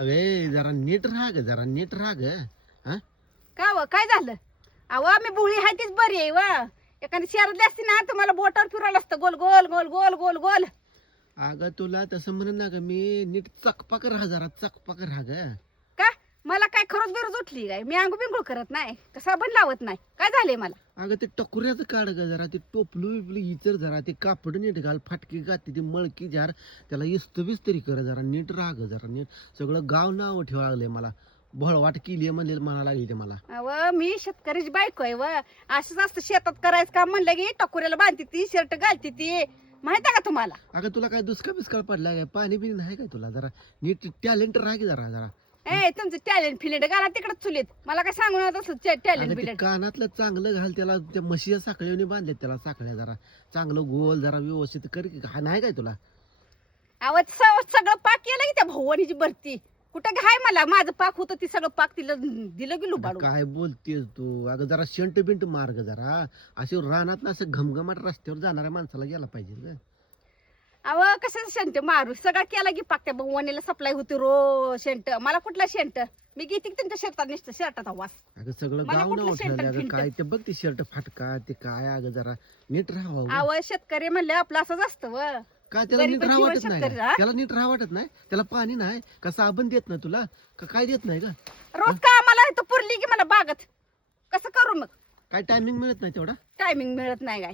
अरे जरा नीट राहा ग, जरा नीट राहा ग. हा? का व काय झालं? अहो मी बुळी आहे तीच बरी आहे व. एखादी शहरातली असती ना तुम्हाला बोटावर फिरवलं असतं गोल गोल गोल गोल गोल गोल. अगं तुला तसं म्हणत ना ग मी, नीट चकपाक राहा, जरा चकपाक राहा ग. का मला काय खरंच बिरच उठली काय? मी आंघोळ बिंगोळ करत नाही का साबण लावत नाही, काय झालंय मला? अगं ते टकुऱ्याचं काढ ग जरा, ते टोपलू बिपलू इचर जरा, ते कापड नीट घाल, फाटकी घातली ती मळकी झार, त्याला इस्त बिस्तरी कर, जरा नीट राहा ग, जरा नीट. सगळं गाव नाव ठेवा लागलंय मला, भळवाट केली म्हणले म्हणा लागली ते मला. अव मी शेतकरीची बायको आहे व. असंच असतं शेतात करायचं काम म्हणलं की टकोऱ्याला बांधती ती, शर्ट घालती ती, माहित आहे का तुम्हाला? अगं तुला काय दुष्काळ बिस्काळ पडलाय काय? पाणी बिणी नाही काय तुला? जरा नीट टॅलेंट राहा की जरा जरा. ए तुमचं टॅलेंट फिलेट घाला तिकडे चुलीत, मला काय सांगू नका तसं टॅलेंट अगं ते बिलेट. कानातलं चांगलं घाल, त्याला त्या म्हशीच्या साखळीने बांधले त्याला, साखळ्या जरा चांगलं गोल जरा व्यवस्थित कर की. हा नाही काय तुला? अव सगळं पाक केलं की त्या भवानीची भरती. कुठं घाय मला, माझं पाक होतं ती सगळं पाक तिला दिलं की लुबाडून. काय बोलतेस तू? अगं जरा शेंट बिंट मार्ग जरा, असे रानात असं घमघमाट रस्त्यावर जाणाऱ्या माणसाला गेला पाहिजे ग. अव कसं शेंट मारू, सगळं केलं की पाक त्या भवानीला सप्लाय होती रो शेंट. मला कुठला शेंट? मी घेते की तुमच्या शर्टात नुसतं शर्टाचा वास. अगं सगळं मला गाव कुठलं नाव शेंट ठेवलं. अगं फिंट? काय ते बघ, ते शर्ट फाटका ते काय, अगं जरा नीट राहावं ग. अव शेतकरी म्हणलं आपलं असंच असतं व. काय त्याला नीट गरीब राहा जीवन वाटत नाही शेतकरी, का? हा? त्याला नीट राहा वाटत नाही? त्याला पाणी नाही का, साबण देत नाही तुला का, काय देत नाही का? रोज का आम्हाला इथं पुरली की मला बागत कसं करू मग? काय टायमिंग मिळत नाही तेवढा? टायमिंग मिळत नाही काय?